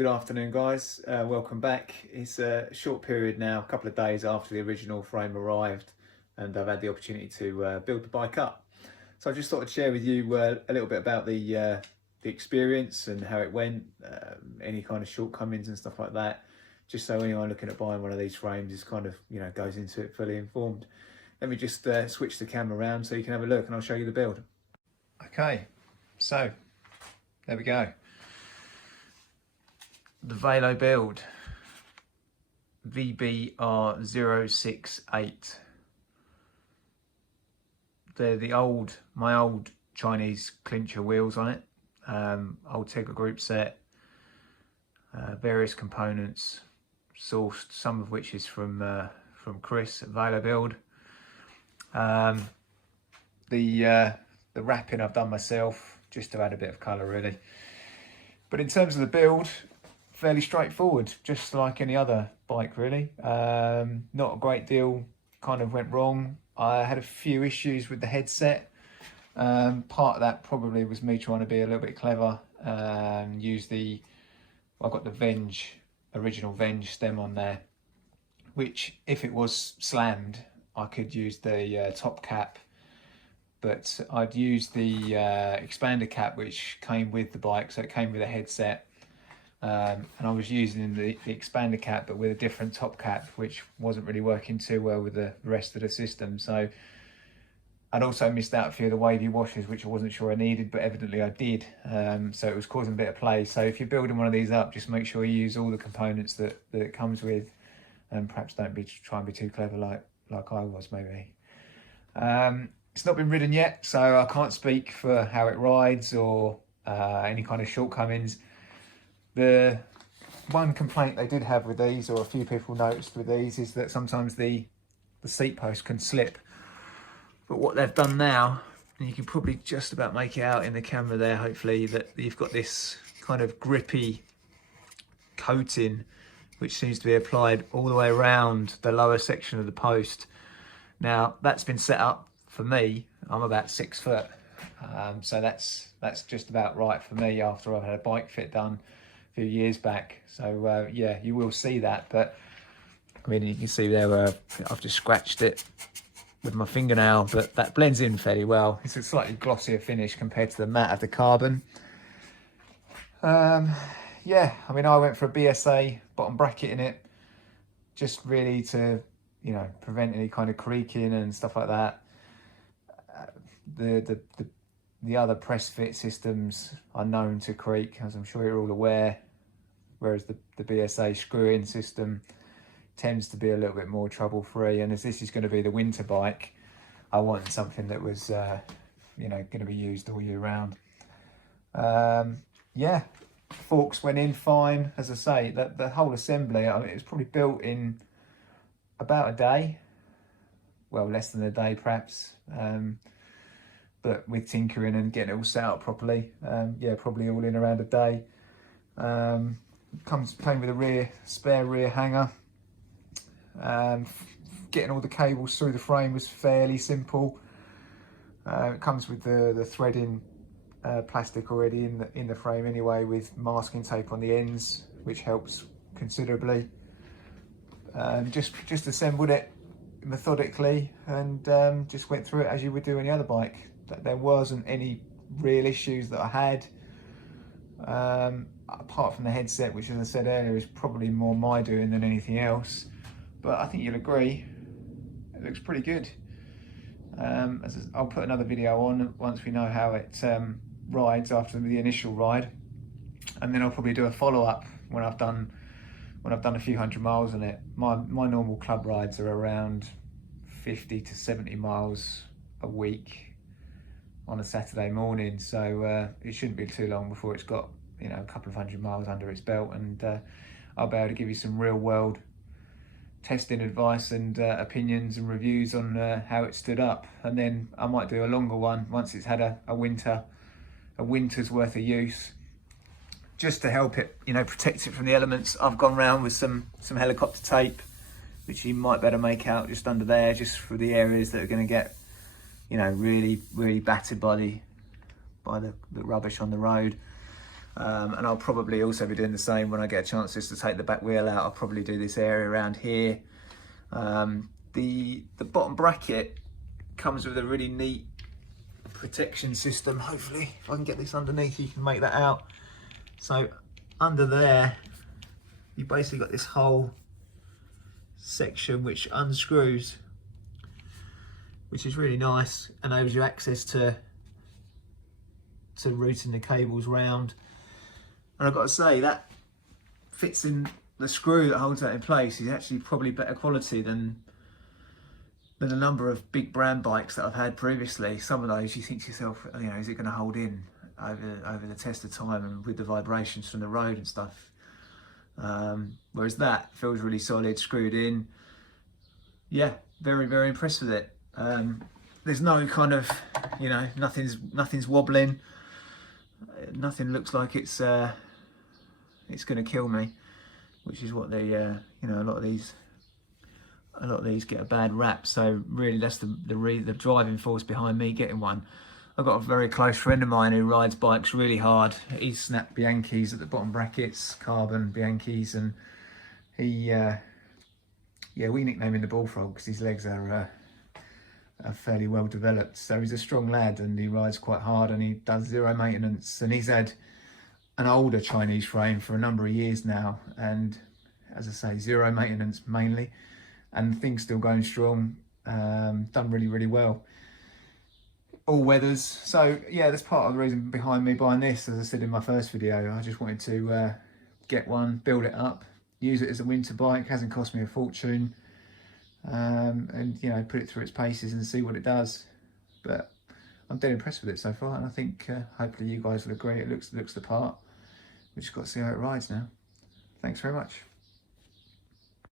Good afternoon, guys. Welcome back. It's a short period now, a couple of days after the original frame arrived, and I've had the opportunity to build the bike up. So I just thought I'd share with you a little bit about the experience and how it went, any kind of shortcomings and stuff like that, just so anyone looking at buying one of these frames is kind of, goes into it fully informed. Let me just switch the camera around so you can have a look and I'll show you the build. Okay, so there we go. The Velobuild VB-R-068. They're my old Chinese clincher wheels on it. Old Tegra Group set, various components sourced, some of which is from Chris at Velobuild. The wrapping I've done myself just to add a bit of colour really. But in terms of the build, fairly straightforward, just like any other bike really. Not a great deal kind of went wrong. I had a few issues with the headset. Part of that probably was me trying to be a little bit clever and use I've got the original Venge stem on there, which if it was slammed I could use the top cap, but I'd used the expander cap which came with the bike, so it came with a headset. And I was using the expander cap but with a different top cap, which wasn't really working too well with the rest of the system. So I'd also missed out a few of the wavy washers, which I wasn't sure I needed, but evidently I did. So it was causing a bit of play. So if you're building one of these up, just make sure you use all the components that it comes with, and perhaps don't try and be too clever like I was maybe. It's not been ridden yet, so I can't speak for how it rides or any kind of shortcomings. The one complaint they did have with these, or a few people noticed with these, is that sometimes the seat post can slip. But what they've done now, and you can probably just about make it out in the camera there hopefully, that you've got this kind of grippy coating which seems to be applied all the way around the lower section of the post. Now that's been set up for me, I'm about 6 foot, so that's just about right for me after I've had a bike fit done a few years back. So yeah, you will see that, but I mean you can see there where I've just scratched it with my fingernail, but that blends in fairly well. It's a slightly glossier finish compared to the matte of the carbon. Yeah, I mean I went for a BSA bottom bracket in it, just really to prevent any kind of creaking and stuff like that. The other press fit systems are known to creak, as I'm sure you're all aware, whereas the BSA screw-in system tends to be a little bit more trouble-free. And as this is going to be the winter bike, I wanted something that was going to be used all year round. Yeah, forks went in fine. As I say, the whole assembly, I mean, it was probably built in about a day, well, less than a day perhaps, but with tinkering and getting it all set up properly, yeah, probably all in around a day. Came with a spare rear hanger. Getting all the cables through the frame was fairly simple. It comes with the threading plastic already in the frame anyway, with masking tape on the ends, which helps considerably. Just assembled it methodically and just went through it as you would do any other bike. There wasn't any real issues that I had, apart from the headset, which, as I said earlier, is probably more my doing than anything else. But I think you'll agree, it looks pretty good. I'll put another video on once we know how it rides after the initial ride, and then I'll probably do a follow-up when I've done a few hundred miles on it. My normal club rides are around 50 to 70 miles a week on a Saturday morning, so it shouldn't be too long before it's got a couple of 100 miles under its belt, and I'll be able to give you some real world testing advice and opinions and reviews on how it stood up. And then I might do a longer one once it's had a winter's worth of use, just to help it protect it from the elements. I've gone round with some helicopter tape, which you might better make out just under there, just for the areas that are going to get really battered by the rubbish on the road. And I'll probably also be doing the same when I get a chance just to take the back wheel out. I'll probably do this area around here. The bottom bracket comes with a really neat protection system. Hopefully if I can get this underneath you can make that out. So under there you basically got this whole section which unscrews, which is really nice, enables you access to routing the cables round. And I've got to say that fits in, the screw that holds that in place is actually probably better quality than a number of big brand bikes that I've had previously. Some of those you think to yourself, you know, is it going to hold in over the test of time and with the vibrations from the road and stuff? Whereas that feels really solid, screwed in. Yeah, very, very impressed with it. There's no kind of, you know, nothing's wobbling. Nothing looks like it's going to kill me, which is what they, you know, a lot of these get a bad rap. So really, that's the driving force behind me getting one. I've got a very close friend of mine who rides bikes really hard. He's snapped Bianchis at the bottom brackets, carbon Bianchis, and he, yeah, we nickname him the Bullfrog because his legs are fairly well developed. So he's a strong lad and he rides quite hard and he does zero maintenance, and he's had an older Chinese frame for a number of years now, and as I say, zero maintenance mainly, and things still going strong. Done really, really well. All weathers. So yeah, that's part of the reason behind me buying this. As I said in my first video, I just wanted to get one, build it up, use it as a winter bike. Hasn't cost me a fortune, and you know, put it through its paces and see what it does. But I'm dead impressed with it so far, and I think hopefully you guys will agree it looks the part. We've just got to see how it rides now. Thanks very much.